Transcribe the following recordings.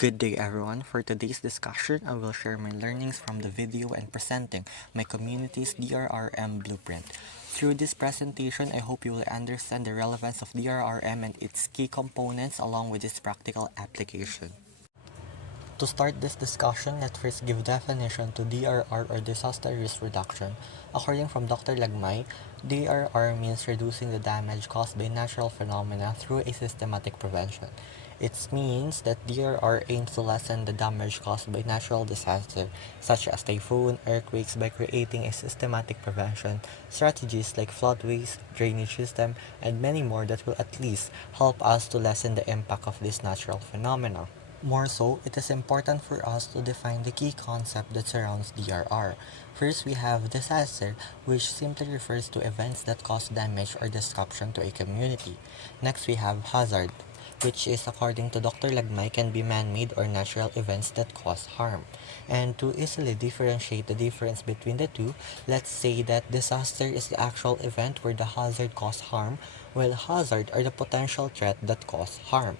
Good day everyone. For today's discussion, I will share my learnings from the video and presenting my community's DRRM blueprint. Through this presentation, I hope you will understand the relevance of DRRM and its key components along with its practical application. To start this discussion, let's first give definition to DRR or disaster risk reduction. According from Dr. Lagmay, DRR means reducing the damage caused by natural phenomena through a systematic prevention. It means that DRR aims to lessen the damage caused by natural disaster such as typhoon, earthquakes by creating a systematic prevention strategies like floodways, drainage system, and many more that will at least help us to lessen the impact of this natural phenomena. More so, it is important for us to define the key concept that surrounds DRR. First, we have disaster, which simply refers to events that cause damage or disruption to a community. Next, we have hazard, which is, according to Dr. Lagmay, can be man-made or natural events that cause harm. And to easily differentiate the difference between the two, let's say that disaster is the actual event where the hazard causes harm, while hazard are the potential threat that cause harm.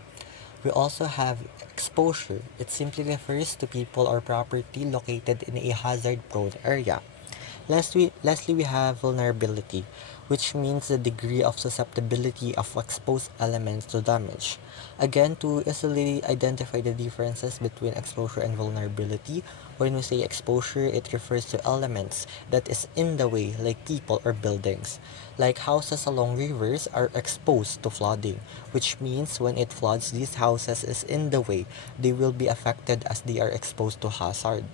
We also have exposure. It simply refers to people or property located in a hazard-prone area. Lastly, we have vulnerability, which means the degree of susceptibility of exposed elements to damage. Again, to easily identify the differences between exposure and vulnerability, when we say exposure, it refers to elements that is in the way, like people or buildings. Like houses along rivers are exposed to flooding, which means when it floods, these houses is in the way. They will be affected as they are exposed to hazard.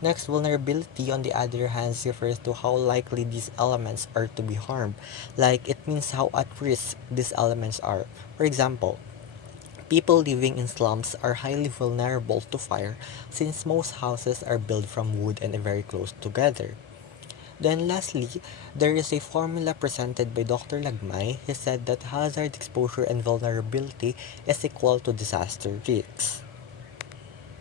Next, vulnerability on the other hand refers to how likely these elements are to be harmed. Like it means how at risk these elements are. For example, people living in slums are highly vulnerable to fire since most houses are built from wood and are very close together. Then lastly, there is a formula presented by Dr. Lagmay. He said that hazard exposure and vulnerability is equal to disaster risks.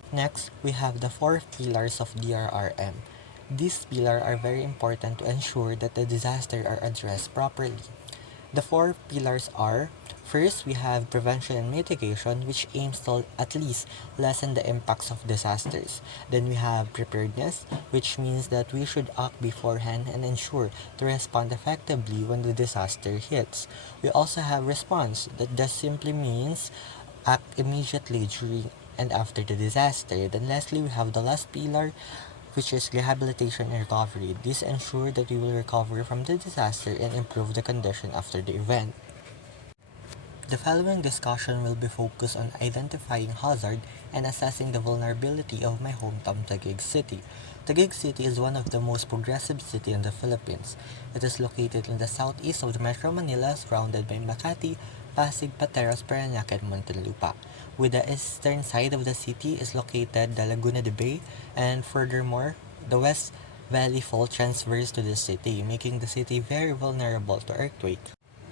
Next, we have the four pillars of DRRM. These pillars are very important to ensure that the disasters are addressed properly. The four pillars are: first, we have prevention and mitigation, which aims to at least lessen the impacts of disasters. Then we have preparedness, which means that we should act beforehand and ensure to respond effectively when the disaster hits. We also have response, that just simply means act immediately during and after the disaster. Then lastly, we have the last pillar, which is rehabilitation and recovery. This ensures that we will recover from the disaster and improve the condition after the event. The following discussion will be focused on identifying hazard and assessing the vulnerability of my hometown Taguig City. Taguig City is one of the most progressive cities in the Philippines. It is located in the southeast of the Metro Manila, surrounded by Makati, Pasig, Pateros, Parañaque, and Muntinlupa. With the eastern side of the city is located the Laguna de Bay, and furthermore, the West Valley Fault transfers to the city, making the city very vulnerable to earthquake.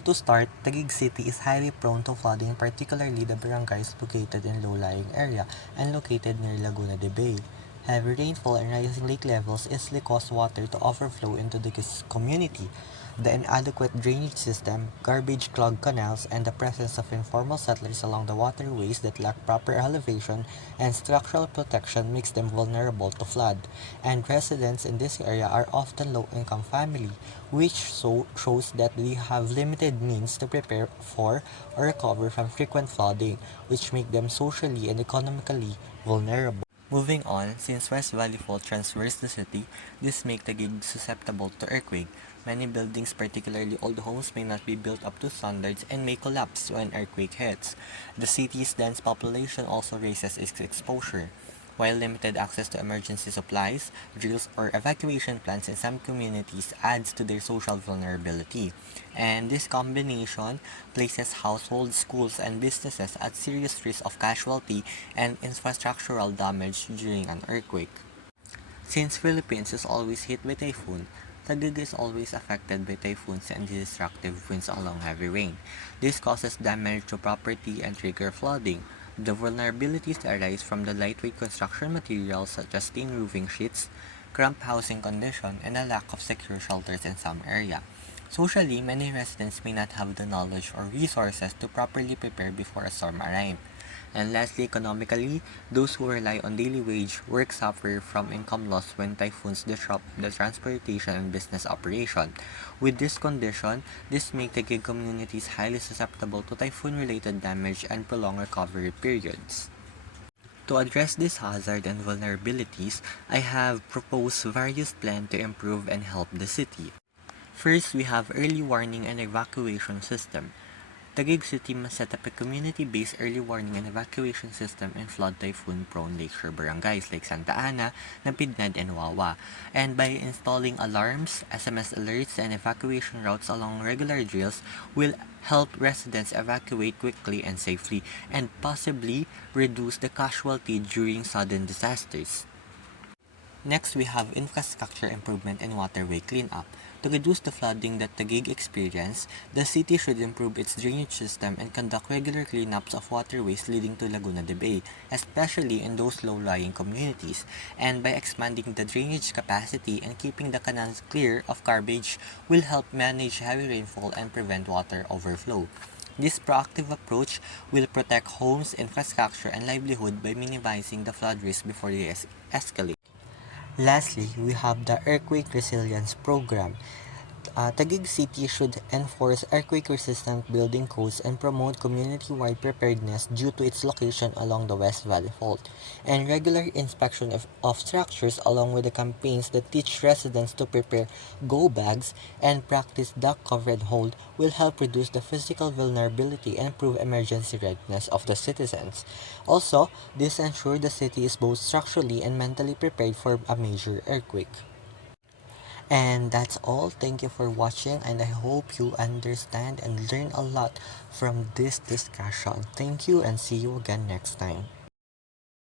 To start, Taguig City is highly prone to flooding, particularly the barangays located in low-lying area and located near Laguna de Bay. Heavy rainfall and rising lake levels easily cause water to overflow into the community. The inadequate drainage system, garbage-clogged canals, and the presence of informal settlers along the waterways that lack proper elevation and structural protection makes them vulnerable to flood. And residents in this area are often low-income family, which shows that they have limited means to prepare for or recover from frequent flooding, which make them socially and economically vulnerable. Moving on, since West Valley Fault transverse the city, this makes the gig susceptible to earthquake. Many buildings, particularly old homes, may not be built up to standards and may collapse when earthquake hits. The city's dense population also raises its exposure, while limited access to emergency supplies, drills, or evacuation plans in some communities adds to their social vulnerability. And this combination places households, schools, and businesses at serious risk of casualty and infrastructural damage during an earthquake. Since Philippines is always hit by typhoon, Taguig is always affected by typhoons and destructive winds along heavy rain. This causes damage to property and trigger flooding. The vulnerabilities arise from the lightweight construction materials such as tin roofing sheets, cramped housing condition, and a lack of secure shelters in some area. Socially, many residents may not have the knowledge or resources to properly prepare before a storm arrives. And lastly, economically, those who rely on daily wage work suffer from income loss when typhoons disrupt the transportation and business operation. With this condition, this makes Taguig communities highly susceptible to typhoon-related damage and prolonged recovery periods. To address this hazard and vulnerabilities, I have proposed various plans to improve and help the city. First, we have early warning and evacuation system. Taguig City must set up a community-based early warning and evacuation system in flood typhoon-prone lakeshore barangays like Santa Ana, Napidnad, and Wawa. And by installing alarms, SMS alerts, and evacuation routes along regular drills will help residents evacuate quickly and safely and possibly reduce the casualty during sudden disasters. Next, we have infrastructure improvement and waterway cleanup. To reduce the flooding that Taguig experienced, the city should improve its drainage system and conduct regular cleanups of waterways leading to Laguna de Bay, especially in those low-lying communities. And by expanding the drainage capacity and keeping the canals clear of garbage will help manage heavy rainfall and prevent water overflow. This proactive approach will protect homes, infrastructure, and livelihood by minimizing the flood risk before they escalate. Lastly, we have the Earthquake Resilience Program. Taguig City should enforce earthquake-resistant building codes and promote community-wide preparedness due to its location along the West Valley Fault, and regular inspection of structures along with the campaigns that teach residents to prepare go bags and practice duck covered hold will help reduce the physical vulnerability and improve emergency readiness of the citizens. Also, this ensures the city is both structurally and mentally prepared for a major earthquake. And that's all. Thank you for watching, and I hope you understand and learn a lot from this discussion. Thank you, and see you again next time.